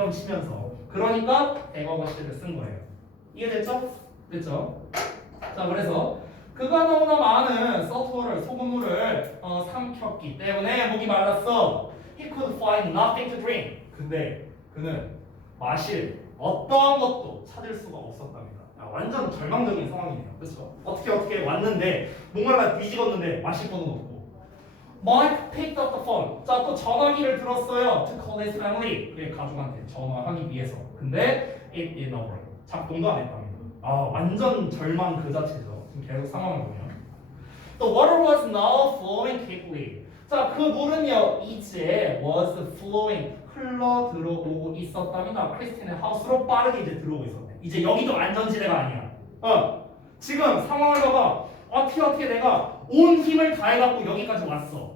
헤엄치면서. 그러니까 대과거시를 쓴 거예요. 이해됐죠? 됐죠? 자, 그래서 그가 너무나 많은 서투어를 소금물을 삼켰기 때문에 목이 말랐어. He could find nothing to drink. 근데 그는 마실 어떠한 것도 찾을 수가 없었답니다. 완전 절망적인 상황이네요. 그렇죠? 어떻게 왔는데 목말라 뒤집었는데 마실 거는 없고. Mike picked up the phone. 자, 또 전화기를 들었어요. To call his family. 그의 가족한테 전화하기 위해서. 근데 it didn't work. 작동도 안 했답니다. 완전 절망 그 자체죠. 지금 계속 상황을 보면. The water was now flowing quickly. 자, 그 물은요 이제 was flowing 흘러 들어오고 있었답니다. 크리스틴의 하우스로 빠르게 이제 들어오고 있었네. 이제 여기도 안전지대가 아니야. 지금 상황을 봐봐. 어떻게 내가 온 힘을 다해갖고 여기까지 왔어.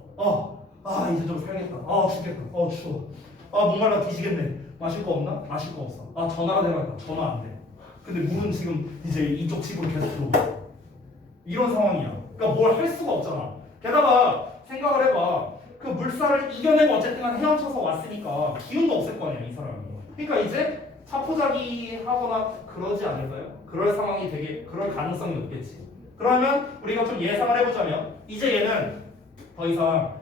이제 좀 살겠다. 죽겠다. 추워. 목말라 뒤지겠네. 마실 거 없나? 마실 거 없어. 전화가 되면 전화 안 돼. 근데 물은 지금 이제 이쪽 집으로 계속 들어오고. 이런 상황이야. 그러니까 뭘 할 수가 없잖아. 게다가 생각을 해봐. 그 물살을 이겨내고 어쨌든 간 헤엄쳐서 왔으니까 기운도 없을 거 아니야, 이 사람이. 그러니까 이제 차포자기 하거나 그러지 않을까요? 그럴 상황이 그럴 가능성이 높겠지. 그러면 우리가 좀 예상을 해보자면 이제 얘는 더 이상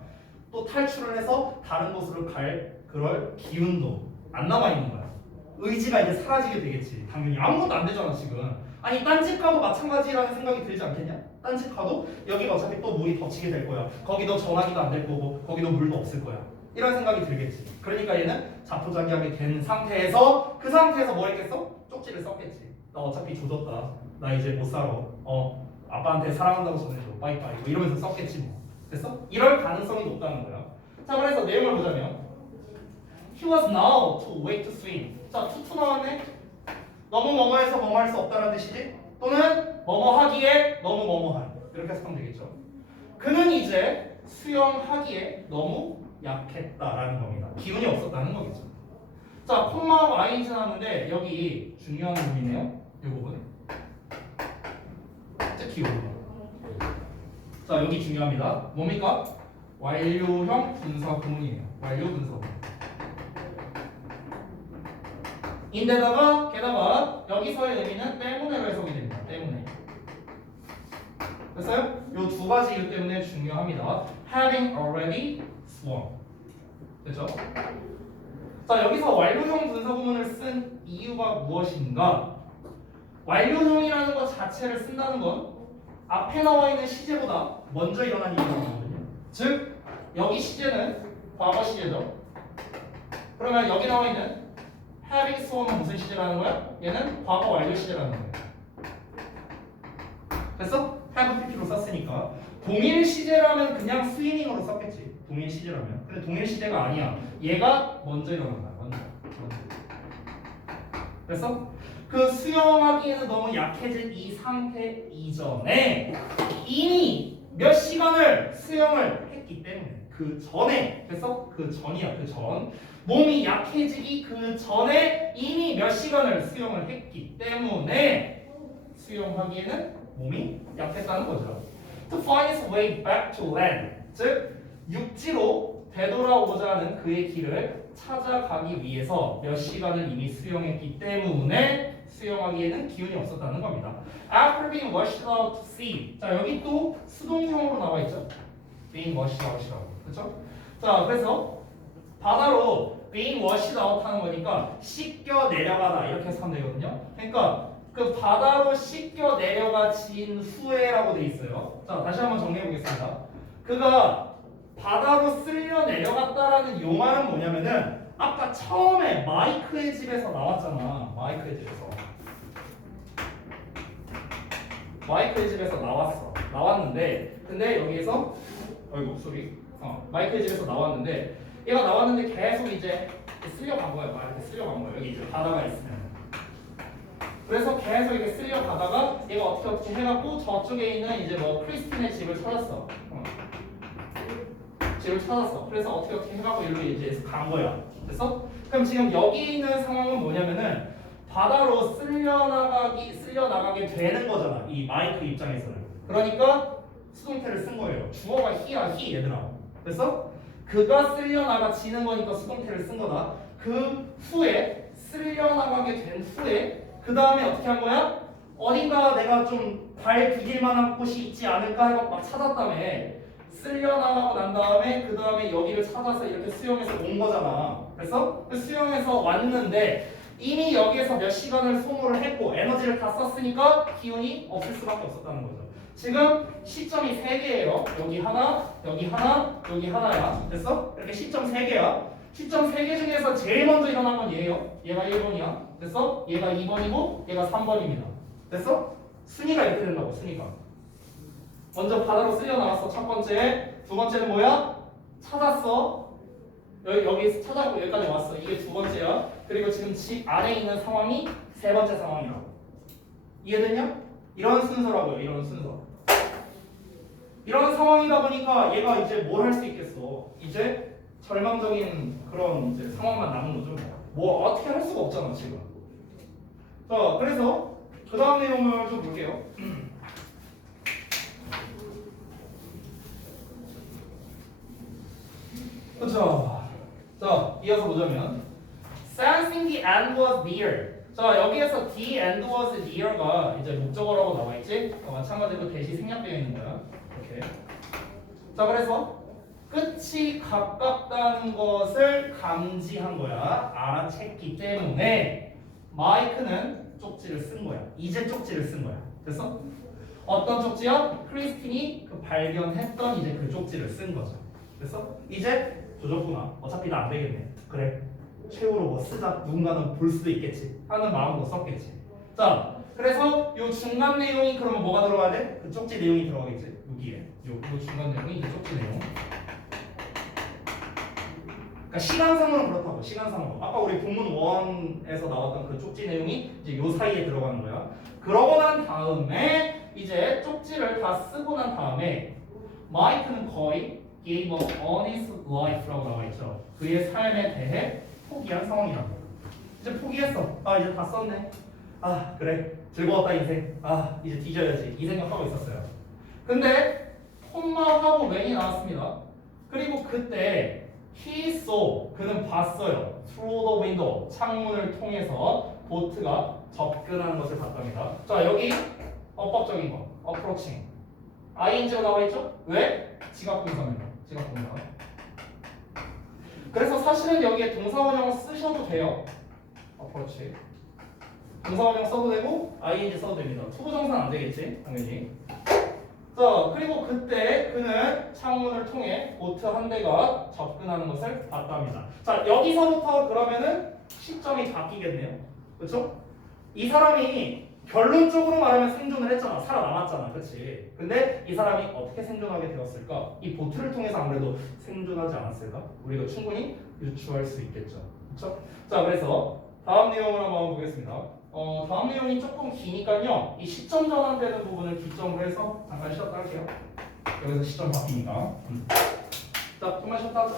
또 탈출을 해서 다른 곳으로 갈 그럴 기운도 안 남아있는 거야. 의지가 이제 사라지게 되겠지. 당연히 아무것도 안 되잖아 지금. 아니 딴집 가도 마찬가지라는 생각이 들지 않겠냐? 딴집 가도 여기가 어차피 또 물이 덮치게 될 거야. 거기도 전화기도 안 될 거고 거기도 물도 없을 거야. 이런 생각이 들겠지. 그러니까 얘는 자포자기하게 된 상태에서 그 상태에서 뭐 했겠어? 쪽지를 썼겠지. 나 어차피 조졌다. 나 이제 못 살아. 아빠한테 사랑한다고 전해줘. 빠이빠이. 뭐 이러면서 썼겠지 뭐. 됐어? 이럴 가능성이 높다는 거야. 자, 그래서 내용을 보자면 He was now too weak to swim. 자, 투투 나왔네. 너무 뭐뭐해서 뭐뭐 할 수 없다는 뜻이지. 또는 뭐뭐 하기에 너무 뭐뭐한. 이렇게 해석하면 되겠죠. 그는 이제 수영하기에 너무 약했다라는 겁니다. 기운이 없었다는 거겠죠. 자, 콤마 y인지 나왔는데 여기 중요한 부분이네요. 이 부분. 특히 이 부분. 자, 여기 중요합니다. 뭡니까? 완료형 분사 구문이에요. 완료 분사 구문. 게다가 여기서의 의미는 때문에로 해석이 됩니다. 때문에. 됐어요? 이 두 가지 이유 때문에 중요합니다. Having already swum. 됐죠? 자, 여기서 완료형 분사 구문을 쓴 이유가 무엇인가? 완료형이라는 것 자체를 쓴다는 건 앞에 나와 있는 시제보다 먼저 일어난 일이거든요. 즉, 여기 시제는 과거 시제죠. 그러면 여기 나와 있는 having swum은 무슨 시제라는 거야? 얘는 과거 완료 시제라는 거야. 됐어? have pp로 썼으니까. 동일 시제라면 그냥 스위밍으로 썼겠지. 동일 시제라면. 근데 동일 시제가 아니야. 얘가 먼저 일어난 거야. 먼저. 됐어? 그 수영하기에는 너무 약해진 이 상태 이전에 이미 몇 시간을 수영을 했기 때문에 그 전에 됐어? 그 전이야. 그 전. 몸이 약해지기 그 전에 이미 몇 시간을 수영을 했기 때문에 수영하기에는 몸이 약했다는 거죠. To find his way back to land, 즉 육지로 되돌아오고자 하는 그의 길을 찾아가기 위해서 몇 시간을 이미 수영했기 때문에 수영하기에는 기운이 없었다는 겁니다. After being washed out to sea. 자, 여기 또 수동형으로 나와 있죠. being washed out이라고. 그렇죠? 자, 그래서 바다로 being washed out 하는 거니까 씻겨 내려가다 이렇게 해석하면 되거든요. 그러니까 그 바다로 씻겨 내려가진 후에라고 돼 있어요. 자, 다시 한번 정리해 보겠습니다. 그가 바다로 쓸려 내려갔다라는 용어는 뭐냐면은 아까 처음에 마이크의 집에서 나왔잖아. 마이크의 집에서 나왔는데 근데 여기에서 마이크의 집에서 나왔는데 얘가 나왔는데 계속 이제 쓸려간 거야. 막 이렇게 쓸려간 거야. 여기 이제 바다가 있으면. 그래서 계속 이렇게 쓸려가다가 얘가 어떻게 해갖고 저쪽에 있는 이제 뭐 크리스틴의 집을 찾았어. 그래서 어떻게 해갖고 일로 이제 간 거야. 됐어? 그럼 지금 여기 있는 상황은 뭐냐면은 바다로 쓸려나가게 되는 거잖아. 이 마이크 입장에서는. 그러니까 수동태를 쓴 거예요. 주어가 he야, he 얘들아. 됐어? 그가 쓸려나가지는 거니까 수동태를 쓴 거다. 그 후에 완성이 된 후에 그 다음에 어떻게 한 거야? 어딘가 내가 좀 발 디딜 만한 곳이 있지 않을까 해서 막 찾았다며. 쓸려나가고 난 다음에 그 다음에 여기를 찾아서 이렇게 수영해서 온 거잖아. 그래서 그 수영해서 왔는데 이미 여기에서 몇 시간을 소모를 했고 에너지를 다 썼으니까 기운이 없을 수밖에 없었다는 거죠. 지금 시점이 3개예요. 여기 하나, 여기 하나, 여기 하나야. 됐어? 이렇게 시점 3개야. 시점 3개 중에서 제일 먼저 일어난 건 얘예요. 얘가 1번이야. 됐어? 얘가 2번이고 얘가 3번입니다. 됐어? 순위가 이렇게 된다고. 순위가. 먼저 바다로 쓸려 나왔어. 첫 번째. 두 번째는 뭐야? 찾았어. 여기 찾아보고 여기까지 왔어. 이게 두 번째야. 그리고 지금 집 안에 있는 상황이 세 번째 상황이라고. 이해됐냐? 이런 순서라고요. 이런 순서. 이런 상황이다 보니까 얘가 이제 뭘 할 수 있겠어? 이제 절망적인 그런 이제 상황만 남은 거죠. 뭐 어떻게 할 수가 없잖아 지금. 자, 그래서 그 다음 내용을 좀 볼게요. 그렇죠. 자, 이어서 보자면 sensing the end was near. 자, 여기에서 the end was near가 이제 목적어라고 나와 있지. 마찬가지로 대시 생략되어 있는 거야. 이렇게. 자, 그래서 끝이 가깝다는 것을 감지한 거야. 알아챘기 때문에 마이크는 쪽지를 쓴 거야. 이제 쪽지를 쓴 거야. 됐어? 어떤 쪽지야? 크리스틴이 그 발견했던 이제 그 쪽지를 쓴 거죠. 됐어? 이제 조졌구나. 어차피 나 안 되겠네. 그래. 최후로 뭐 쓰자. 누군가는 볼 수도 있겠지. 하는 마음으로 썼겠지. 자, 그래서 요 중간 내용이 그러면 뭐가 들어가야 돼? 그 쪽지 내용이 들어가겠지. 여기에. 요 중간 내용이 이제 쪽지 내용. 그러니까 시간상으로는 그렇다고. 시간상으로. 아까 우리 본문 1에서 나왔던 그 쪽지 내용이 이제 요 사이에 들어가는 거야. 그러고 난 다음에 이제 쪽지를 다 쓰고 난 다음에 마이크는 거의 gave up on his life라고 나와 있죠. 그의 삶에 대해 포기한 상황이라고. 이제 포기했어. 아, 이제 다 썼네. 아, 그래. 즐거웠다 인생. 아, 이제 뒤져야지. 이 생각하고 있었어요. 근데 콤마하고 when이 나왔습니다. 그리고 그때 he saw, 그는 봤어요. through the window, 창문을 통해서 보트가 접근하는 것을 봤답니다. 자, 여기 어법적인 거, approaching. ing가 나와 있죠? 왜? 지각분사입니다. 지각분사. 그래서 사실은 여기에 동사원형 쓰셔도 돼요. approach. 동사원형 써도 되고 ing 써도 됩니다. 투부정사는 안 되겠지, 당연히. 자, 그리고 그때 그는 창문을 통해 보트 한 대가 접근하는 것을 봤답니다. 자, 여기서부터 그러면은 시점이 바뀌겠네요. 그렇죠? 이 사람이 결론적으로 말하면 생존을 했잖아. 살아남았잖아. 그렇지? 근데 이 사람이 어떻게 생존하게 되었을까? 이 보트를 통해서 아무래도 생존하지 않았을까? 우리가 충분히 유추할 수 있겠죠. 그렇죠? 자, 그래서 다음 내용을 한번 보겠습니다. 다음 내용이 조금 기니까요. 이 시점 전환되는 부분을 기점으로 해서 잠깐 쉬었다 할게요. 여기서 시점 바뀌니까. 자, 정말 쉬었다 하자.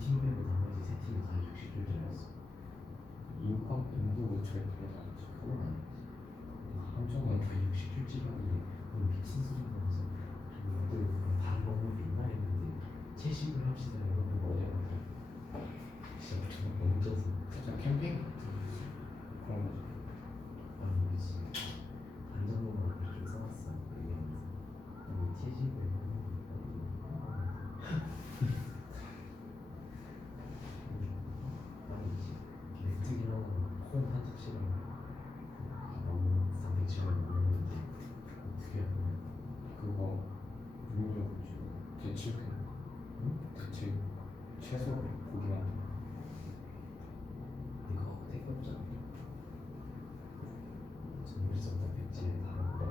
팀 빼고 나머지 세 팀이 다 60킬 들었어. 인구 고초에 그래가지고 그건 아니지. 함정은 다 60킬 찍었는데 미친 소리가 나서 이들 다른 방법이 있나 했는데 채식을 합시다 이런 거 어제 진짜 정말 너무 쪄서 살짝 캠핑 그런 거죠. 아니 그치 반전문화 그렇게 써놨어 얘기하면서 근데 채식을 아니지 메뚜기랑 콩한 접시랑 너무 단백질을 먹는데 어떻게 하면 그거 육류 대체 응? 대체 채소 고기만 이거 되게 없잖아 전율성 단백질 다른 거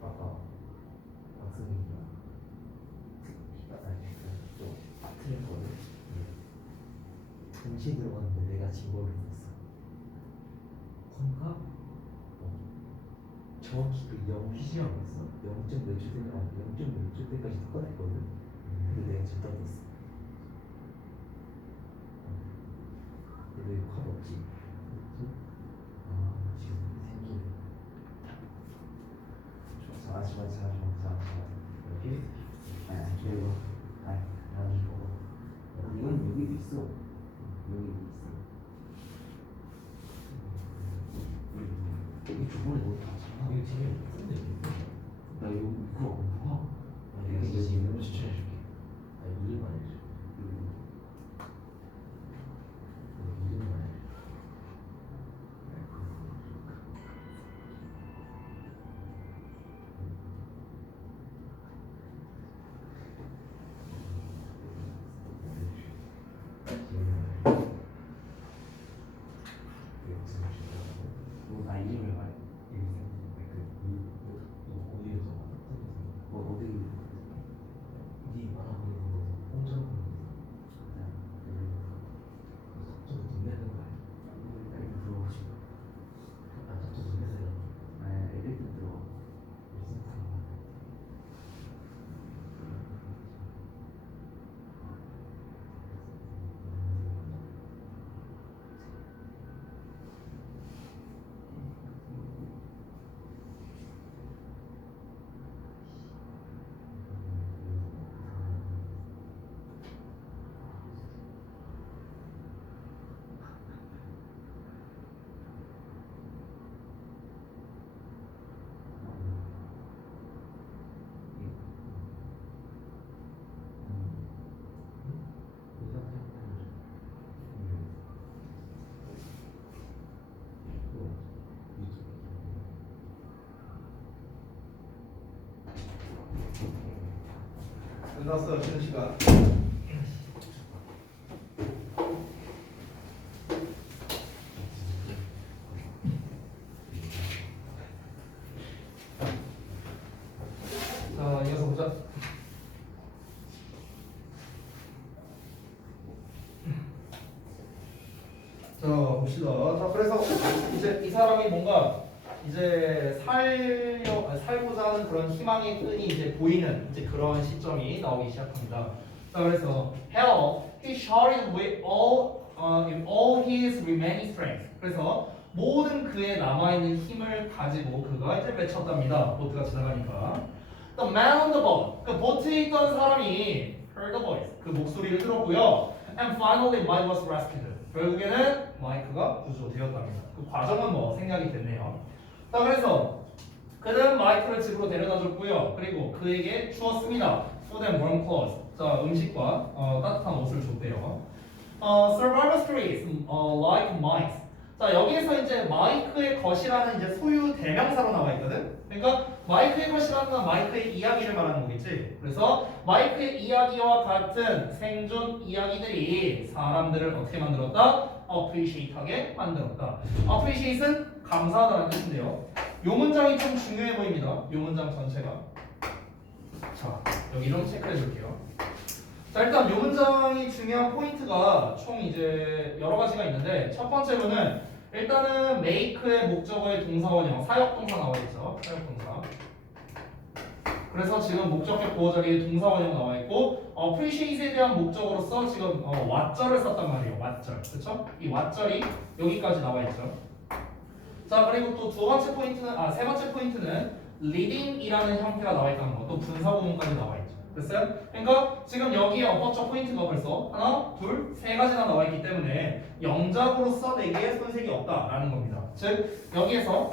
아까 박선생님이랑 아니 또 틀렸거든. 동시에 들어갔는데 내가 진거를 썼어. 콩가? 정확히 그 0 희지하면서 0점 몇 초 때까지 0점 몇 초 때까지 똑같았거든. 근데 내가 절대 떴어. 근데 이거 칼 없지? 아 지금 생긴. 잠시만 여기? 아니 그리고 아니 이건 여기도 있어. 여기도 있어. 여기 저번에 너무 다잖아. 이거 되게 예쁜데. 나 이거 그거 봐. 내가 이거 지금 추천해줄게. 아 이름만 해줘. 이름만 해줘. 나 이름을 말해. 어디에서 뭐 어디 네 말하는 거 홍정 돈 내는 거야. 빨리 들어오고 싶어. 아, 돈 내세요. 아, 애들 들어와. 무슨 상관? 끝났어요. 쉬는 시간. 자, 이어서 보자. 자, 봅시다. 자, 그래서 이제 이 사람이 뭔가 이제 살고자 하는 그런 희망의 끈이 이제 보이는 이제 그런 시점이 나오기 시작합니다. 자, 그래서 hell, he shouted with in all his remaining strength. 그래서 모든 그의 남아있는 힘을 가지고 그가 이제 외쳤답니다. 보트가 지나가니까. The man on the boat, 그 보트에 있던 사람이 heard the voice, 그 목소리를 들었고요. And finally, Mike was rescued. 결국에는 마이크가 구조되었답니다. 그 과정은 뭐 생략이 됐네요. 자, 그래서 그는 마이크를 집으로 데려다 줬고요. 그리고 그에게 주었습니다. Food and warm clothes. 자, 음식과 따뜻한 옷을 줬대요. Survival streets, like Mike's. 자, 여기에서 이제 마이크의 것이라는 이제 소유 대명사로 나와 있거든. 그러니까 마이크의 것이라는 건 마이크의 이야기를 말하는 거겠지. 그래서 마이크의 이야기와 같은 생존 이야기들이 사람들을 어떻게 만들었다? appreciate하게 만들었다. appreciate은 감사하다는 뜻인데요. 요 문장이 좀 중요해 보입니다. 요 문장 전체가. 자, 여기 좀 체크해 줄게요. 자, 일단 요 문장이 중요한 포인트가 총 이제 여러 가지가 있는데 첫 번째로는 일단은 make의 목적어의 동사원형 사역동사 나와 있죠. 사역동사. 그래서 지금 목적격 보호 자리에 동사원형 나와 있고 appreciate에 대한 목적으로서 지금 what절을 썼단 말이에요. what절. 그렇죠? 이 what절이 여기까지 나와 있죠. 자, 그리고 또 세 번째 포인트는 leading이라는 형태가 나와 있다는 거. 또 분사 부분까지 나와 있죠. 됐어요? 그러니까 지금 여기에 어법적 포인트가 벌써 하나, 둘, 세 가지나 나와 있기 때문에 영작으로서 내기에 손색이 없다라는 겁니다. 즉 여기에서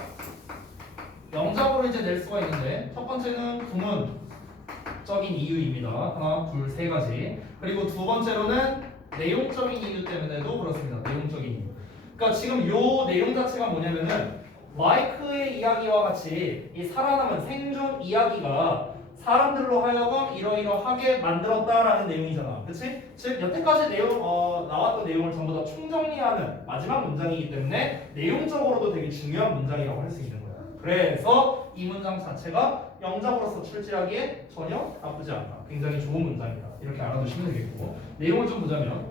영작으로 이제 낼 수가 있는데 첫 번째는 구문적인 이유입니다. 하나, 둘, 세 가지. 그리고 두 번째로는 내용적인 이유 때문에도 그렇습니다. 내용적인 이유. 그러니까 지금 요 내용 자체가 뭐냐면은 마이크의 이야기와 같이 이 살아남은 생존 이야기가 사람들로 하여금 이러이러하게 만들었다라는 내용이잖아. 그치? 즉 여태까지 나왔던 내용을 전부 다 총정리하는 마지막 문장이기 때문에 내용적으로도 되게 중요한 문장이라고 할 수 있는 거야. 그래서 이 문장 자체가 영작으로서 출제하기에 전혀 나쁘지 않다. 굉장히 좋은 문장이다. 이렇게 알아두시면 되겠고 내용을 좀 보자면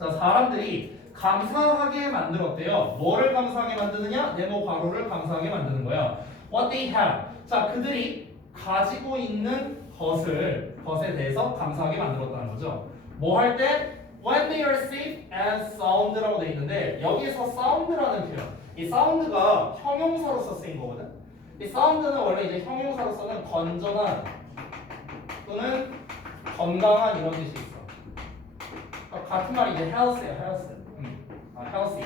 자, 사람들이 감사하게 만들었대요. 뭐를 감사하게 만드느냐? 네모 괄호를 감사하게 만드는 거야. What they have. 자, 그들이 가지고 있는 것에 대해서 감사하게 만들었다는 거죠. 뭐 할 때? When they are safe and sound라고 돼 있는데 여기에서 sound라는 표현. 이 sound가 형용사로서 쓰인 거거든. 이 sound는 원래 이제 형용사로서는 건전한 또는 건강한 이런 뜻이 있어. 같은 말이 이제 health예요, health. healthy.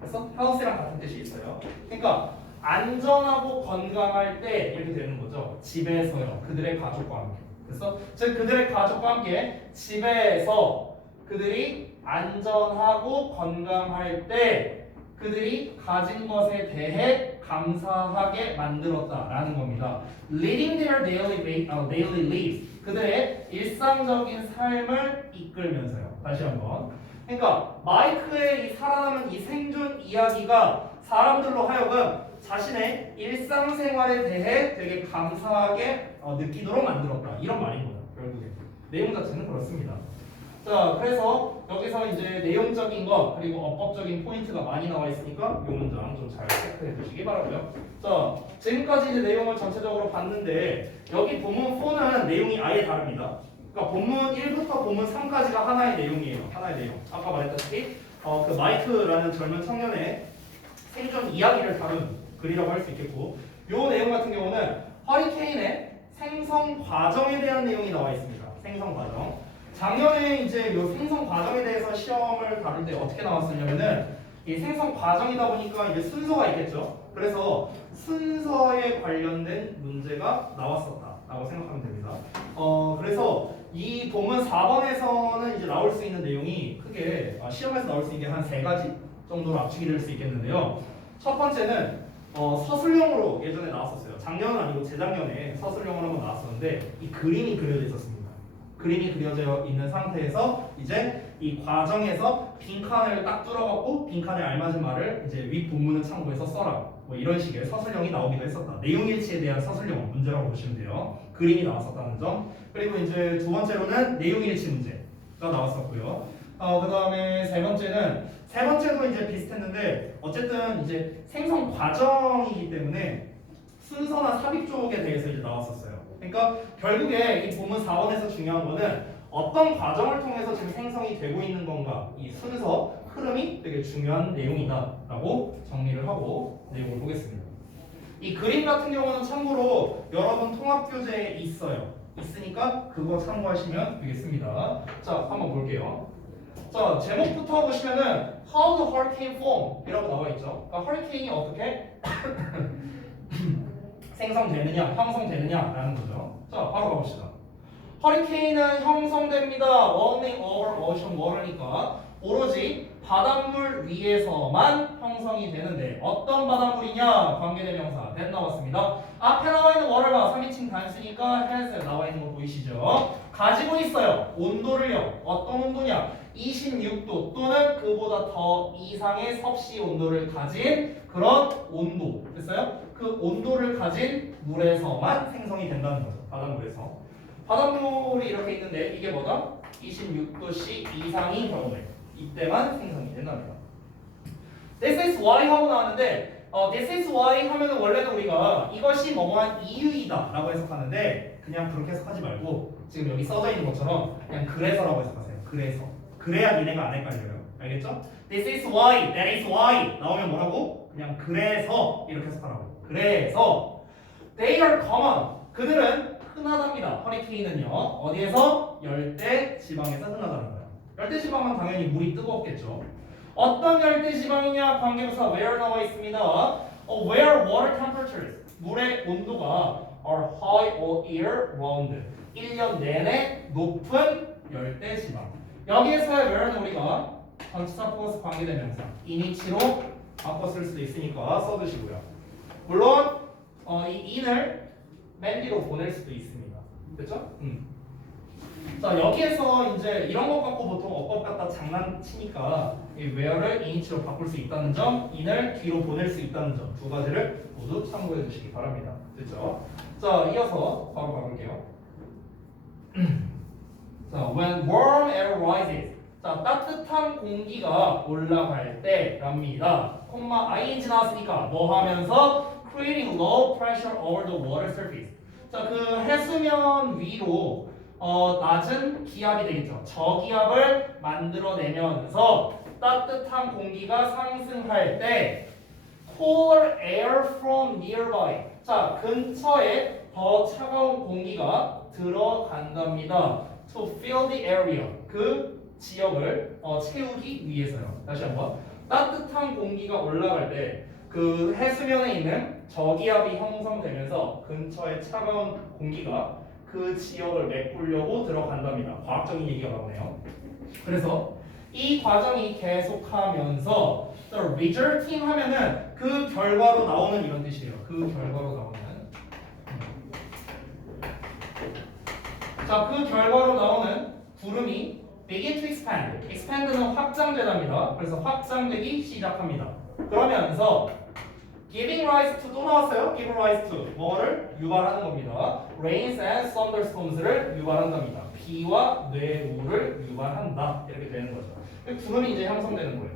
그래서 healthy랑 같은 뜻이 있어요. 그러니까 안전하고 건강할 때 이렇게 되는 거죠. 집에서요. 그들의 가족과 함께. 그래서 즉 그들의 가족과 함께 집에서 그들이 안전하고 건강할 때 그들이 가진 것에 대해 감사하게 만들었다라는 겁니다. Leading their daily lives. 그들의 일상적인 삶을 이끌면서요. 다시 한번. 그러니까 마이크의 이 살아남은 이 생존 이야기가 사람들로 하여금 자신의 일상생활에 대해 되게 감사하게 느끼도록 만들었다. 이런 말인 거죠. 결국에 내용 자체는 그렇습니다. 자, 그래서 여기서 이제 내용적인 것 그리고 어법적인 포인트가 많이 나와 있으니까 이 문장 좀 잘 체크해 주시기 바라고요. 자, 지금까지 이제 내용을 전체적으로 봤는데 여기 본문 4는 내용이 아예 다릅니다. 그러니까 본문 1부터 본문 3까지가 하나의 내용이에요. 하나의 내용. 아까 말했다시피 그 마이크라는 젊은 청년의 생존 이야기를 다룬 글이라고 할 수 있겠고 요 내용 같은 경우는 허리케인의 생성 과정에 대한 내용이 나와 있습니다. 생성 과정. 작년에 이제 요 생성 과정에 대해서 시험을 다룰 때 어떻게 나왔었냐면은 이 생성 과정이다 보니까 이제 순서가 있겠죠. 그래서 순서에 관련된 문제가 나왔었다라고 생각하면 됩니다. 그래서 이 본문 4번에서는 이제 나올 수 있는 내용이 크게 시험에서 나올 수 있는 게 한 3가지 정도로 압축이 될 수 있겠는데요. 첫 번째는 서술형으로 예전에 나왔었어요. 작년은 아니고 재작년에 서술형으로 한번 나왔었는데 이 그림이 그려져 있었습니다. 그림이 그려져 있는 상태에서 이제 이 과정에서 빈칸을 딱 뚫어갖고 빈칸에 알맞은 말을 이제 윗 본문을 참고해서 써라. 뭐 이런 식의 서술형이 나오기도 했었다. 내용일치에 대한 서술형 문제라고 보시면 돼요. 그림이 나왔었다는 점. 그리고 이제 두 번째로는 내용일치 문제가 나왔었고요. 그 다음에 세 번째도 이제 비슷했는데 어쨌든 이제 생성 과정이기 때문에 순서나 삽입 쪽에 대해서 이제 나왔었어요. 그러니까 결국에 이 본문 4번에서 중요한 거는 어떤 과정을 통해서 지금 생성이 되고 있는 건가 이 순서 흐름이 되게 중요한 내용이다라고 정리를 하고 내용을 보겠습니다. 이 그림 같은 경우는 참고로 여러분 통합교재에 있으니까 그거 참고하시면 되겠습니다. 자, 한번 볼게요. 자, 제목부터 보시면은 How the Hurricane Form 이라고 나와 있죠. 그러니까 허리케인이 어떻게 생성되느냐, 형성되느냐라는 거죠. 자, 바로 가봅시다. 허리케인은 형성됩니다. Running over ocean water니까 오로지 바닷물 위에서만 형성이 되는데 어떤 바닷물이냐? 관계대명사 that 나왔습니다. 앞에 나와 있는 water가 3인칭 단수니까 has 나와 있는 거 보이시죠? 가지고 있어요. 온도를요. 어떤 온도냐? 26도 또는 그보다 더 이상의 섭씨 온도를 가진 그런 온도 됐어요? 그 온도를 가진 물에서만 생성이 된다는 거죠. 바닷물에서. 바닷물이 이렇게 있는데 이게 뭐다? 26도씨 이상인 경우에 이때만 생성이 된답니다. This is why 하고 나왔는데 this is why 하면은 원래는 우리가 이것이 뭐뭐한 이유이다 라고 해석하는데 그냥 그렇게 해석하지 말고 지금 여기 써져 있는 것처럼 그냥 그래서라고 해석하세요. 그래서. 그래야 니네가 안 헷갈려요. 알겠죠? This is why, that is why 나오면 뭐라고? 그냥 그래서 이렇게 해석하라고. 그래서 they are common. 그들은 흔하답니다. 허리케인은요. 어디에서? 열대 지방에서 흔하다는 거예요. 열대 지방은 당연히 물이 뜨겁겠죠. 어떤 열대 지방이냐? 관계부사 where 나와 있습니다. Where water temperatures 물의 온도가 are high all year round 1년 내내 높은 열대 지방. 여기에서의 where는 우리가 전치사 플러스 관계대명사 in이치로 바꿔 쓸 수도 있으니까 써두시고요. 물론 이 in을 맨 뒤로 보낼 수도 있습니다. 됐죠? 자 여기에서 이제 이런 것 갖고 보통 어법 갖다 장난치니까 이 where를 in이치로 바꿀 수 있다는 점, in을 뒤로 보낼 수 있다는 점 두 가지를 모두 참고해 주시기 바랍니다. 됐죠? 자 이어서 바로 가볼게요. 자, when warm air rises. 자, 따뜻한 공기가 올라갈 때랍니다. 콤마 ing 나왔으니까 뭐 하면서 creating low pressure over the water surface. 자, 그 해수면 위로 낮은 기압이 되겠죠. 저기압을 만들어내면서 따뜻한 공기가 상승할 때 cooler air from nearby. 자, 근처에 더 차가운 공기가 들어간답니다. To fill the area. 그 지역을 채우기 위해서요. 다시 한번. 따뜻한 공기가 올라갈 때 그 해수면에 있는 저기압이 형성되면서 근처에 차가운 공기가 그 지역을 메꾸려고 들어간답니다. 과학적인 얘기가 나오네요. 그래서 이 과정이 계속하면서 the resulting 하면은 그 결과로 나오는 이런 뜻이에요. 그 결과로 나오는. 자, 그 결과로 나오는 구름이 begin to expand. expand는 확장되답니다. 그래서 확장되기 시작합니다. 그러면서 giving rise to 또 나왔어요. give rise to 뭐를 유발하는 겁니다. rains and thunderstorms를 유발한답니다. 비와 뇌우를 유발한다. 이렇게 되는 거죠. 구름이 이제 형성되는 거예요.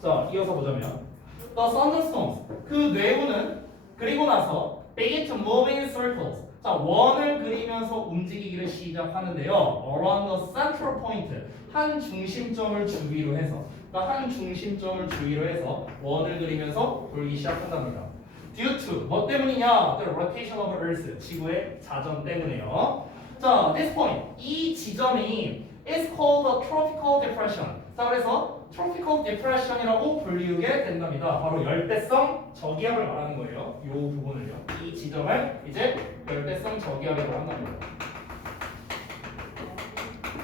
자, 이어서 보자면 the thunderstorms 그 뇌우는 그리고 나서 begin to move in circles. 자, 원을 그리면서 움직이기를 시작하는데요. around the central point 한 중심점을 주위로 해서 그러니까 한 중심점을 주위로 해서 원을 그리면서 돌기 시작한답니다. due to 뭐 때문이냐? the rotation of Earth 지구의 자전 때문에요. 자, this point 이 지점이 is called a tropical depression. 자, 그래서 tropical depression이라고 불리우게 된답니다. 바로 열대성 저기압을 말하는 거예요. 이 부분을요. 이 지점을 이제 열대성 저기압이라고 한답니다.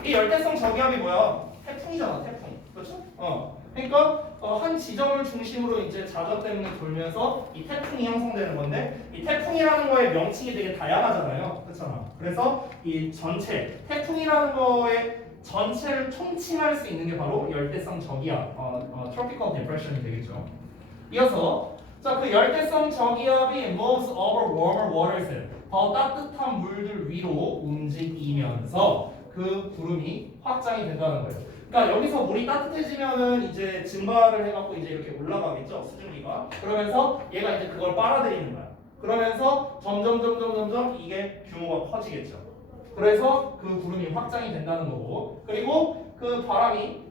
이 열대성 저기압이 뭐야? 태풍이잖아, 태풍. 그렇죠? 그러니까 한 지점을 중심으로 이제 자전 때문에 돌면서 이 태풍이 형성되는 건데 이 태풍이라는 거의 명칭이 되게 다양하잖아요. 그렇잖아. 그래서 이 전체 태풍이라는 거의 전체를 통칭할 수 있는 게 바로 열대성 저기압, tropical depression이 되겠죠. 이어서 자, 그 열대성 저기압이 moves over warmer waters, 더 따뜻한 물들 위로 움직이면서 그 구름이 확장이 된다는 거예요. 그러니까 여기서 물이 따뜻해지면은 이제 증발을 해갖고 이제 이렇게 올라가겠죠, 수증기가. 그러면서 얘가 이제 그걸 빨아들이는 거야. 그러면서 점점 이게 규모가 커지겠죠. 그래서 그 구름이 확장이 된다는 거고, 그리고 그 바람이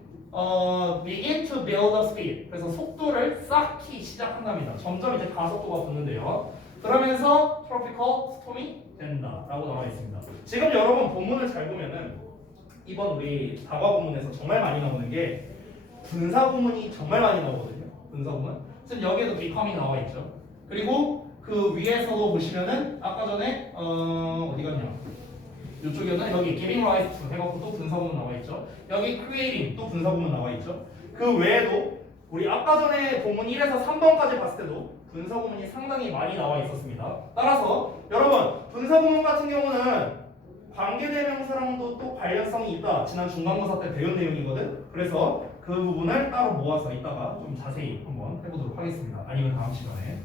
begin to build up speed. 그래서 속도를 쌓기 시작한답니다. 점점 이제 가속도가 붙는데요. 그러면서 tropical storm이 된다라고 나와 있습니다. 지금 여러분 본문을 잘 보면은 이번 우리 다과 부문에서 정말 많이 나오는 게 분사 부문이 정말 많이 나오거든요. 분사 부문. 지금 여기에도 becom이 나와 있죠. 그리고 그 위에서도 보시면은 아까 전에 어디 갔냐? 이쪽이었나? 여기 giving rise to 해갖고 또 분사 부문 나와 있죠. 여기 creating 또 분사 부문 나와 있죠. 그 외에도 우리 아까 전에 본문 1에서 3번까지 봤을 때도 분사 부문이 상당히 많이 나와 있었습니다. 따라서 여러분 분사 부문 같은 경우는 관계대명사랑도 또 관련성이 있다. 지난 중간고사 때 배운 내용이거든. 그래서 그 부분을 따로 모아서 이따가 좀 자세히 한번 해보도록 하겠습니다. 아니면 다음 시간에.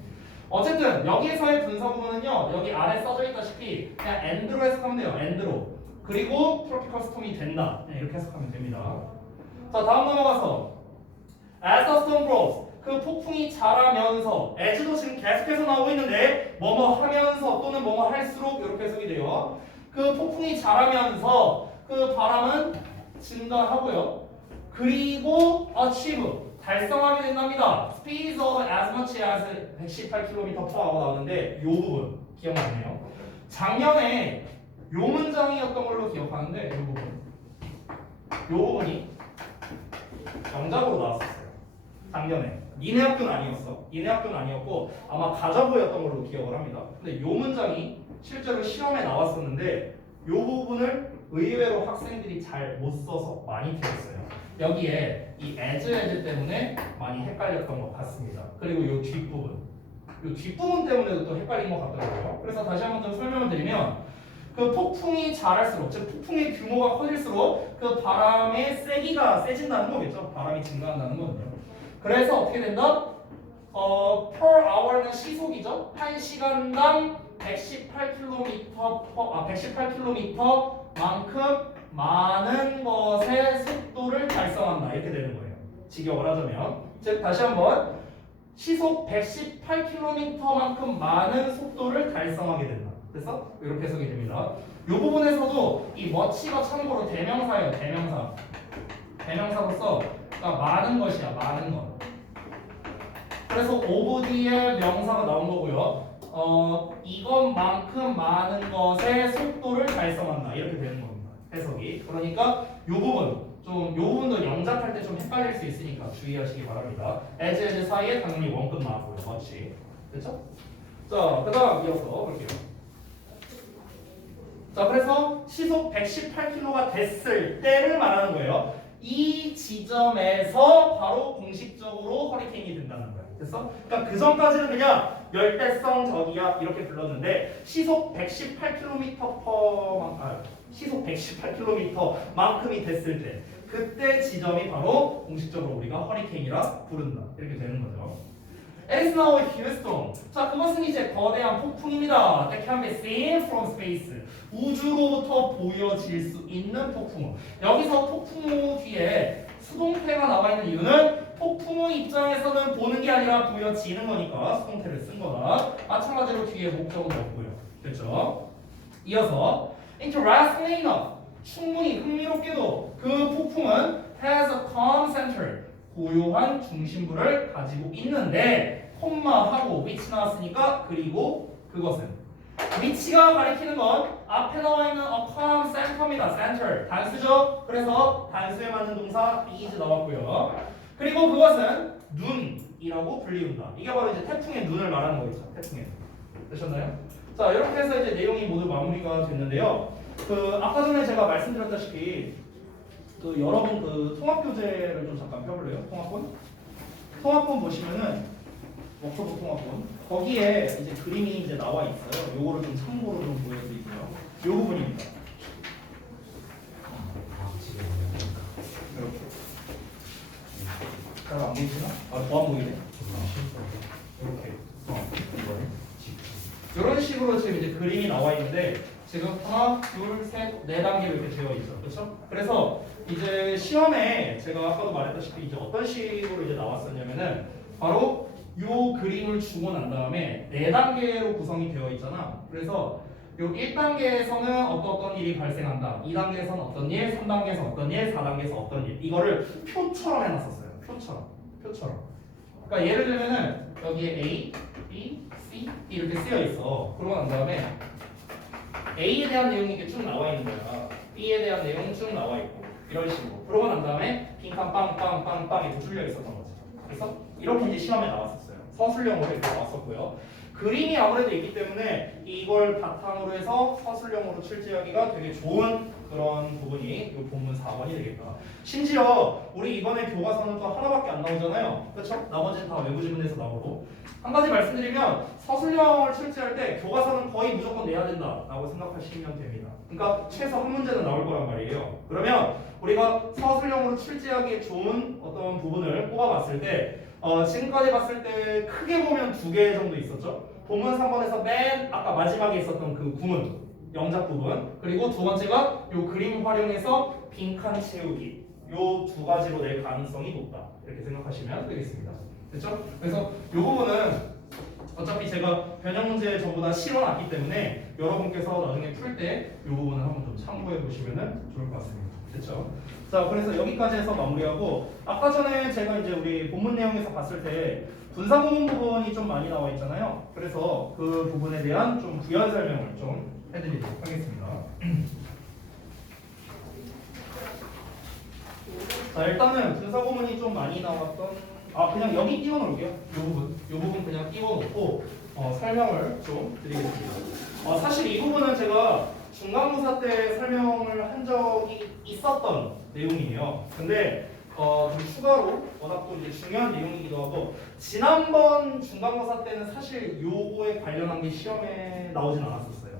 어쨌든 여기에서의 분사 부분은요. 여기 아래 써져 있다시피 그냥 and로 해석하면 돼요. and로. 그리고 tropical storm이 된다. 이렇게 해석하면 됩니다. 자, 다음 넘어가서 as the storm grows. 그 폭풍이 자라면서 as도 지금 계속해서 나오고 있는데 뭐뭐 하면서 또는 뭐뭐 할수록 이렇게 해석이 돼요. 그 폭풍이 자라면서 그 바람은 증가하고요. 그리고 achieve 달성하게 된답니다. Speeds of as much as 118km/h 나오는데 이 부분 기억나네요. 작년에 요 문장이었던 걸로 기억하는데 이 부분이 정답으로 나왔었어요. 작년에. 니네 학교는 아니었어. 니네 학교는 아니었고 아마 가자보였던 걸로 기억을 합니다. 근데 요 문장이 실제로 시험에 나왔었는데 요 부분을 의외로 학생들이 잘 못 써서 많이 틀렸어요. 여기에 이 as 때문에 많이 헷갈렸던 것 같습니다. 그리고 요 뒷부분 때문에도 또 헷갈린 것 같더라고요. 그래서 다시 한번 더 설명을 드리면 그 폭풍이 자랄수록, 즉 폭풍의 규모가 커질수록 그 바람의 세기가 세진다는 거겠죠. 바람이 증가한다는 거는요. 그래서 어떻게 된다? per hour는 시속이죠. 1시간당 118km만큼 많은 것의 속도를 달성한다. 이렇게 되는 거예요. 직역을 하자면. 즉 다시 한번 시속 118km만큼 많은 속도를 달성하게 된다. 그래서 이렇게 해석이 됩니다. 이 부분에서도 이 much가 참고로 대명사예요. 대명사로서 그러니까 많은 것이야. 많은 것. 그래서 of 뒤에 명사가 나온 거고요. 이것만큼 많은 것의 속도를 달성한다. 이렇게 되는 겁니다. 해석이. 그러니까 이 부분도 영작할 때 좀 헷갈릴 수 있으니까 주의하시기 바랍니다. as 사이에 당연히 원급 나왔고요. much. 그렇죠? 자, 그다음 이어서 볼게요. 자, 그래서 시속 118km가 됐을 때를 말하는 거예요. 이 지점에서 바로 공식적으로 허리케인이 된다는 거예요. 됐어? 그러니까 그 전까지는 그냥 열대성 저기압 이렇게 불렀는데 시속 118km만큼이 됐을 때 그때 지점이 바로 공식적으로 우리가 허리케인이라 부른다. 이렇게 되는 거죠. It is now a huge storm. 자, 그것은 이제 거대한 폭풍입니다. That can be seen from space. 우주로부터 보여질 수 있는 폭풍우. 여기서 폭풍우 뒤에 수동태가 나와 있는 이유는 폭풍우 입장에서는 보는 게 아니라 보여지는 거니까 수동태를 쓴 거다. 마찬가지로 뒤에 목적은 없고요. 됐죠? 이어서 interestingly enough. 충분히 흥미롭게도 그 폭풍은 has a calm center. 고요한 중심부를 가지고 있는데 콤마하고 which 나왔으니까 그리고 그것은 which가 가리키는 건 앞에 나와 있는 a calm center입니다. center 단수죠. 그래서 단수에 맞는 동사 is 나왔고요. 그리고 그것은 눈이라고 불리운다. 이게 바로 이제 태풍의 눈을 말하는 거겠죠. 태풍의 눈. 되셨나요? 자, 이렇게 해서 이제 내용이 모두 마무리가 됐는데요. 아까 전에 제가 말씀드렸다시피 여러분 통합교재를 좀 잠깐 펴볼래요? 통합본 보시면은 워크북 통합본 거기에 이제 그림이 이제 나와 있어요. 요거를 좀 참고로 좀 보여드리고요. 요 부분입니다. 이렇게 잘 안 보이시나? 더 안 보이네. 이렇게 이런 식으로 지금 이제 그림이 나와 있는데 지금 하나, 둘, 셋, 네 단계로 이렇게 되어 있죠. 그렇죠? 그래서 이제 시험에 제가 아까도 말했다시피 이제 어떤 식으로 이제 나왔었냐면은 바로 요 그림을 주고 난 다음에 네 단계로 구성이 되어 있잖아. 그래서 요 1단계에서는 어떤 일이 발생한다. 2단계에서는 어떤 일, 3단계에서 어떤 일, 4단계에서 어떤 일. 이거를 표처럼 해놨었어요. 표처럼. 그러니까 예를 들면은 여기에 A, B, C 이렇게 쓰여 있어. 그러고 난 다음에 A에 대한 내용이 이렇게 쭉 나와 있는 거야. B에 대한 내용 쭉 나와 있고 이런 식으로. 그러고 난 다음에 빈칸 빵빵빵빵 이렇게 뚫려 있었던 거지. 그래서 이렇게 이제 시험에 나왔었어요. 서술형으로 이렇게 나왔었고요. 그림이 아무래도 있기 때문에 이걸 바탕으로 해서 서술형으로 출제하기가 되게 좋은 그런 부분이 이 본문 4번이 되겠다. 심지어 우리 이번에 교과서는 또 하나밖에 안 나오잖아요. 그렇죠? 나머지는 다 외부 지문에서 나오고. 한 가지 말씀드리면 서술형을 출제할 때 교과서는 거의 무조건 내야 된다라고 생각하시면 됩니다. 그러니까 최소 한 문제는 나올 거란 말이에요. 그러면 우리가 서술형으로 출제하기에 좋은 어떤 부분을 뽑아봤을 때 지금까지 봤을 때 크게 보면 두 개 정도 있었죠. 본문 3번에서 맨 아까 마지막에 있었던 그 구문 영작 부분, 그리고 두 번째가 요 그림 활용해서 빈칸 채우기, 요 두 가지로 낼 가능성이 높다 이렇게 생각하시면 되겠습니다. 됐죠? 그래서 요 부분은 어차피 제가 변형 문제 전부 다 실어놨기 때문에 여러분께서 나중에 풀 때 요 부분을 한번 좀 참고해 보시면 좋을 것 같습니다. 됐죠? 자, 그래서 여기까지 해서 마무리하고, 아까 전에 제가 이제 우리 본문 내용에서 봤을 때 분사 구문 부분이 좀 많이 나와 있잖아요. 그래서 그 부분에 대한 좀 부연 설명을 좀 해드리도록 하겠습니다. 자, 일단은 분사 구문이 좀 많이 나왔던, 그냥 여기 띄워놓을게요. 이 부분 그냥 띄워놓고 설명을 좀 드리겠습니다. 사실 이 부분은 제가 중간고사 때 설명을 한 적이 있었던 내용이에요. 근데 좀 추가로 워낙 또 이제 중요한 내용이기도 하고, 지난번 중간고사 때는 사실 요거에 관련한 게 시험에 나오진 않았었어요.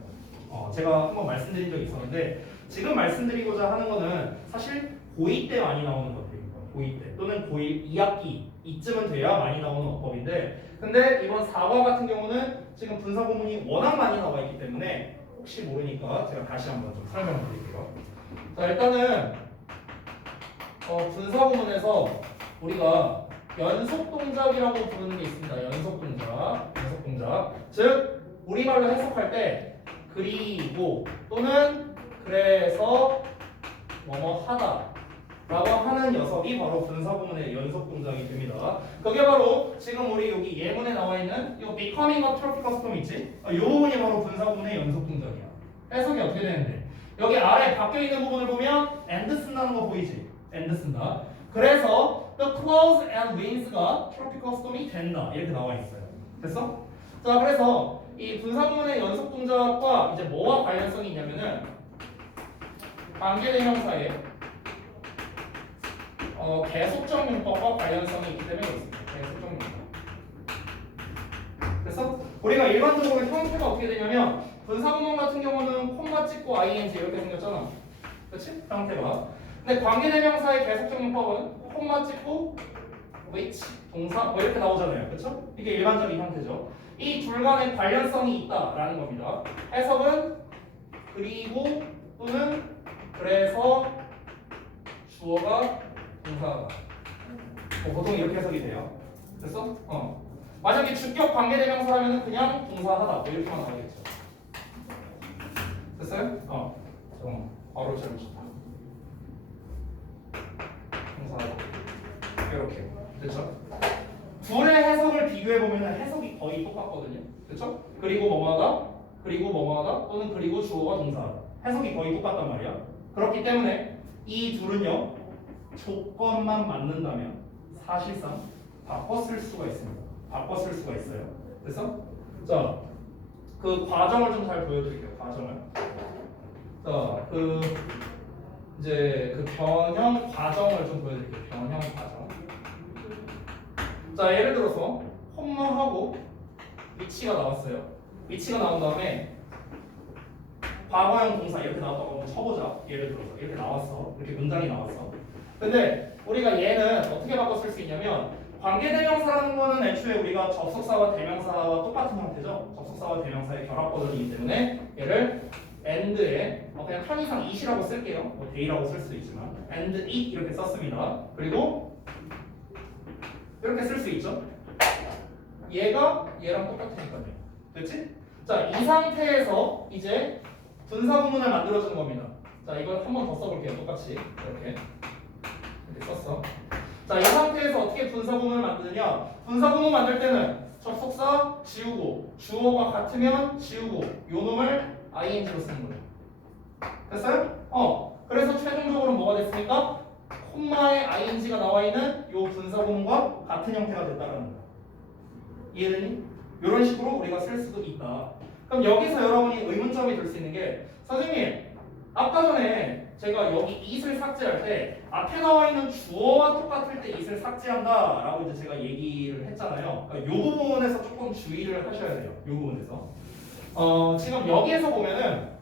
제가 한번 말씀드린 적이 있었는데, 지금 말씀드리고자 하는 거는 사실 고2 때 많이 나오는 것들입니다. 고2 때 또는 고1 2학기 이쯤은 돼야 많이 나오는 어법인데, 근데 이번 4과 같은 경우는 지금 분사 구문이 워낙 많이 나와 있기 때문에 혹시 모르니까 제가 다시 한번 좀 설명을 드릴게요. 자, 일단은 분사 구문에서 우리가 연속 동작이라고 부르는 게 있습니다. 연속 동작. 즉 우리말로 해석할 때 그리고 또는 그래서 뭐뭐 하다 라고 하는 녀석이 바로 분사 구문의 연속 동작이 됩니다. 그게 바로 지금 우리 여기 예문에 나와 있는 이 becoming a traffic custom 있지? 이 부분이 바로 분사 구문의 연속 동작이야. 해석이 어떻게 되는데? 여기 아래 바뀌어 있는 부분을 보면 and 쓴다는 거 보이지? and 쓴다. 그래서 the clothes and winds가 traffic custom이 된다. 이렇게 나와 있어요. 됐어? 자, 그래서 이 분사 구문의 연속 동작과 이제 뭐와 관련성이 있냐면은 관계대명사에 계속적 문법과 관련성이 있기 때문에 그렇습니다. 계속적 문법. 그래서 우리가 일반적으로 형태가 어떻게 되냐면 분사 구문 같은 경우는 콤마 찍고 ing 이렇게 생겼잖아. 그렇지? 형태가. 근데 관계대명사의 계속적 문법은 콤마 찍고 which 동사 뭐 이렇게 나오잖아요. 그렇죠? 이게 일반적인 형태죠. 이 둘 간의 관련성이 있다라는 겁니다. 해석은 그리고 또는 그래서 주어가 동사하다. 보통 이렇게 해석이 돼요. 됐어? 만약에 주격 관계대명사라면 그냥 동사하다 뭐 이렇게만 나오겠죠. 됐어요? 바로 잘못했다. 동사하다. 이렇게. 됐죠? 둘의 해석을 비교해보면 해석이 거의 똑같거든요. 됐죠? 그리고 뭐뭐하다 또는 그리고 주어가 동사하다. 해석이 거의 똑같단 말이야. 그렇기 때문에 이 둘은요 조건만 맞는다면 사실상 바꿔 쓸 수가 있습니다. 바꿔 쓸 수가 있어요. 그래서 자, 그 과정을 좀 잘 보여드릴게요. 과정을. 자, 이제 그 변형 과정을 좀 보여드릴게요. 변형 과정. 자, 예를 들어서 콤마하고 위치가 나왔어요. 위치가 나온 다음에 과거형 동사 이렇게 나왔다고 한번 쳐보자. 예를 들어서 이렇게 나왔어. 이렇게 문장이 나왔어. 근데 우리가 얘는 어떻게 바꿔 쓸 수 있냐면 관계대명사라는 거는 애초에 우리가 접속사와 대명사와 똑같은 형태죠. 접속사와 대명사의 결합 버전이기 때문에 얘를 and에 그냥 편의상 it이라고 쓸게요. 뭐 day라고 쓸 수도 있지만 and it 이렇게 썼습니다. 그리고 이렇게 쓸 수 있죠. 얘가 얘랑 똑같으니까요. 됐지? 자, 이 상태에서 이제 분사 구문을 만들어주는 겁니다. 자, 이걸 한 번 더 써볼게요. 똑같이 이렇게 썼어. 자, 이 상태에서 어떻게 분사 구문을 만드느냐? 분사 구문 만들 때는 접속사 지우고 주어가 같으면 지우고 요 놈을 ing로 쓰는 거예요. 됐어요? 그래서 최종적으로 뭐가 됐습니까? 콤마에 ing가 나와 있는 요 분사 구문과 같은 형태가 됐다는 거야. 이해되니? 이런 식으로 우리가 쓸 수도 있다. 그럼 여기서 여러분이 의문점이 들 수 있는 게 선생님 아까 전에 제가 여기 it을 삭제할 때 앞에 나와 있는 주어와 똑같을 때 it을 삭제한다라고 이제 제가 얘기를 했잖아요. 그러니까 이 부분에서 조금 주의를 하셔야 돼요. 이 부분에서. 지금 여기에서 보면은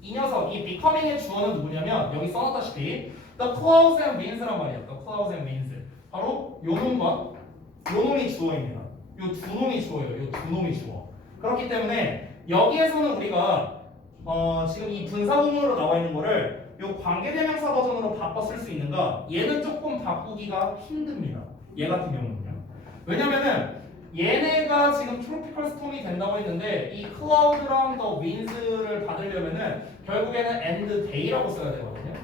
이 녀석, 이 becoming의 주어는 누구냐면 여기 써놨다시피 the clouds and winds란 말이에요. the clouds and winds. 바로 요 놈과 요 놈이 주어입니다. 요 두 놈이 주어예요. 요 두 놈이 주어. 그렇기 때문에 여기에서는 우리가 지금 이 분사구문으로 나와 있는 거를 요 관계대명사 버전으로 바꿔 쓸 수 있는가? 얘는 조금 바꾸기가 힘듭니다. 얘 같은 경우는요. 왜냐면은 얘네가 지금 트로피컬 스톰이 된다고 했는데 이 클라우드랑 더 윈즈를 받으려면은 결국에는 and they라고 써야 되거든요.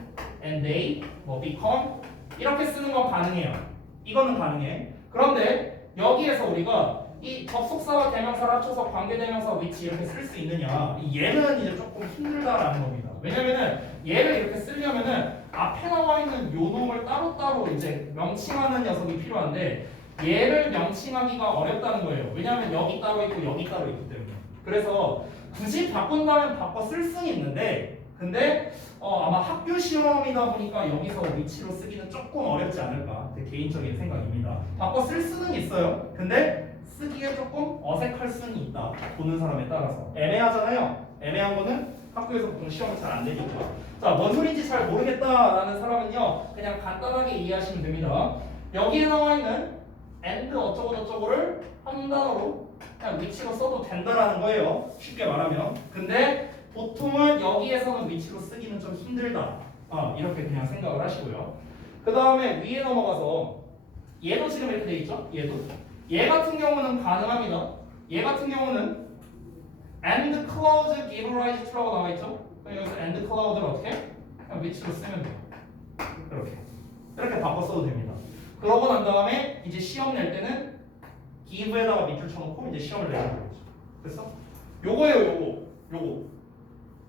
and they, 뭐 become 이렇게 쓰는 건 가능해요. 이거는 가능해. 그런데 여기에서 우리가 이 접속사와 대명사를 합쳐서 관계대명사 which 이렇게 쓸 수 있느냐? 얘는 이제 조금 힘들다라는 겁니다. 왜냐면은 얘를 이렇게 쓰려면은 앞에 나와 있는 요 놈을 따로따로 이제 명칭하는 녀석이 필요한데 얘를 명칭하기가 어렵다는 거예요. 왜냐하면 여기 따로 있고 여기 따로 있기 때문에. 그래서 굳이 바꾼다면 바꿔 쓸 수는 있는데 근데 아마 학교 시험이다 보니까 여기서 위치로 쓰기는 조금 어렵지 않을까. 제 개인적인 생각입니다. 바꿔 쓸 수는 있어요. 근데 쓰기에 조금 어색할 수는 있다. 보는 사람에 따라서. 애매하잖아요. 애매한 거는 학교에서 보통 시험을 잘 안 내니까. 자, 뭔 소리인지 잘 모르겠다라는 사람은요. 그냥 간단하게 이해하시면 됩니다. 여기에 나와 있는 and 어쩌고 저쩌고를 한 단어로 그냥 위치로 써도 된다라는 거예요. 쉽게 말하면. 근데 보통은 여기에서는 위치로 쓰기는 좀 힘들다. 이렇게 그냥 생각을 하시고요. 그 다음에 위에 넘어가서 얘도 지금 이렇게 돼 있죠? 얘 같은 경우는 가능합니다. 얘 같은 경우는 and clouds give rise to라고 나와 있죠? 그럼 여기서 and cloud를 어떻게? 그냥 위치로 쓰면 돼요. 이렇게 바꿔 써도 됩니다. 그러고 난 다음에 이제 시험 낼 때는 give에다가 밑줄 쳐놓고 이제 시험을 내는 거죠. 됐어? 요거예요, 요거.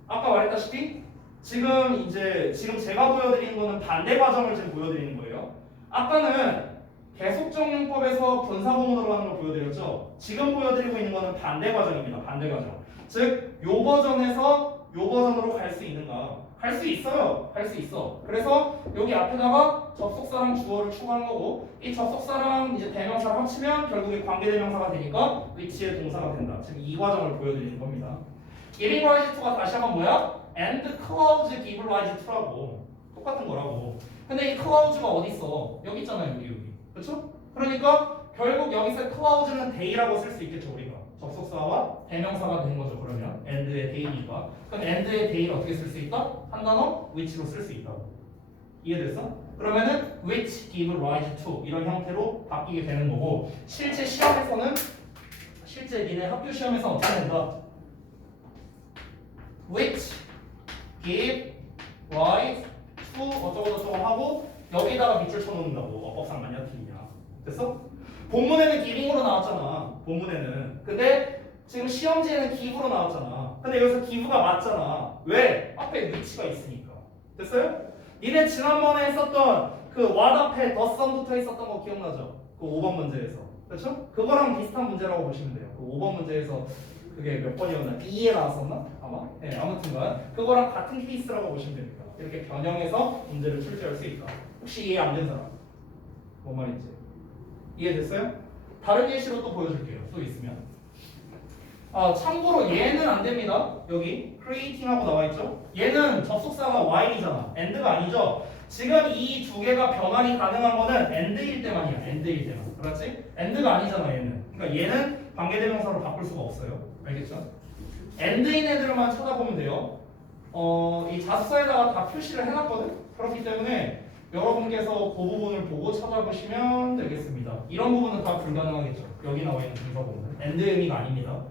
아까 말했다시피 지금 제가 보여드리는 거는 반대 과정을 지금 보여드리는 거예요. 아까는 계속정용법에서 분사구문으로 하는 걸 보여드렸죠. 지금 보여드리고 있는 거는 반대 과정입니다. 반대 과정. 즉, 요 버전에서 요 버전으로 갈 수 있는가? 갈 수 있어요. 갈 수 있어. 그래서 여기 앞에다가 접속사랑 주어를 추가한 거고 이 접속사랑 이제 대명사를 합치면 결국에 관계대명사가 되니까 which의 동사가 된다. 지금 이 과정을 보여드리는 겁니다. giving rise to가 다시 한번 뭐야? and clouds give rise to라고 똑같은 거라고. 근데 이 clouds가 어디 있어? 여기 있잖아요. 여기. 그렇죠? 그러니까 결국 여기서 clouds는 they라고 쓸 수 있겠죠. 우리가 접속사와 대명사가 되는 거죠. 그러면 and의 they니까. 그럼 and의 they를 어떻게 쓸 수 있다? 한 단어 which로 쓸 수 있다고. 이해됐어? 그러면은 which give rise to 이런 형태로 바뀌게 되는 거고 실제 시험에서는 실제 니네 학교 시험에서 어떻게 된다? which give rise to 어쩌고 하고 여기다가 밑줄 쳐놓는다고. 어법상 만약 틀리냐. 됐어? 본문에는 giving으로 나왔잖아. 본문에는. 근데 지금 시험지에는 give로 나왔잖아. 근데 여기서 give가 맞잖아. 왜? 앞에 which가 있으니까. 됐어요? 니네 지난번에 했었던 그 what 앞에 the sun 붙어 있었던 거 기억나죠? 그 5번 문제에서. 그렇죠? 그거랑 비슷한 문제라고 보시면 돼요. 그 5번 문제에서 그게 몇 번이었나? 2에 나왔었나? 아마? 네, 아무튼간 그거랑 같은 케이스라고 보시면 됩니다. 이렇게 변형해서 문제를 출제할 수 있다. 혹시 이해 안 된 사람? 뭔 말인지 이해됐어요? 다른 예시로 또 보여줄게요. 또 있으면. 참고로 얘는 안 됩니다. 여기 creating하고 나와 있죠. 얘는 접속사가 while이잖아. and가 아니죠. 지금 이 두 개가 변환이 가능한 거는 and일 때만이야. and일 때만. 그렇지? and가 아니잖아. 얘는. 그러니까 얘는 관계대명사로 바꿀 수가 없어요. 알겠죠? and인 애들만 찾아보면 돼요. 이 자습서에다가 다 표시를 해놨거든. 그렇기 때문에 여러분께서 그 부분을 보고 찾아보시면 되겠습니다. 이런 부분은 다 불가능하겠죠. 여기 나와 있는 분사 부분은 and 의미가 아닙니다.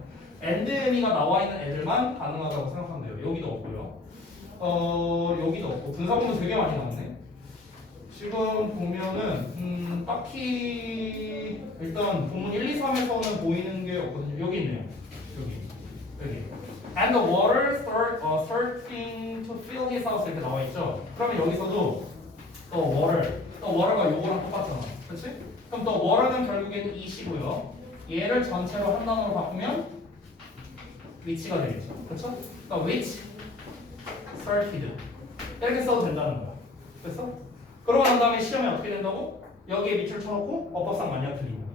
and 의미가 나와 있는 애들만 가능하다고 생각하면 돼요. 여기도 없고요. 여기도 없고 분사 부분 되게 많이 나오네. 지금 보면은 딱히 일단 본문 1, 2, 3에서는 보이는 게 없거든요. 여기 있네요. 여기. And the water starting to fill his house 이렇게 나와 있죠. 그러면 여기서도 water가 요거랑 똑같잖아. 그렇지? 그럼 the water는 결국에는 이시고요. 얘를 전체로 한 단어로 바꾸면 which가 되겠죠. 그렇죠? 그러니까 which started 이렇게 써도 된다는 거야. 됐어? 그러고 난 다음에 시험에 어떻게 된다고? 여기에 밑줄 쳐놓고 어법상 만약 틀리냐.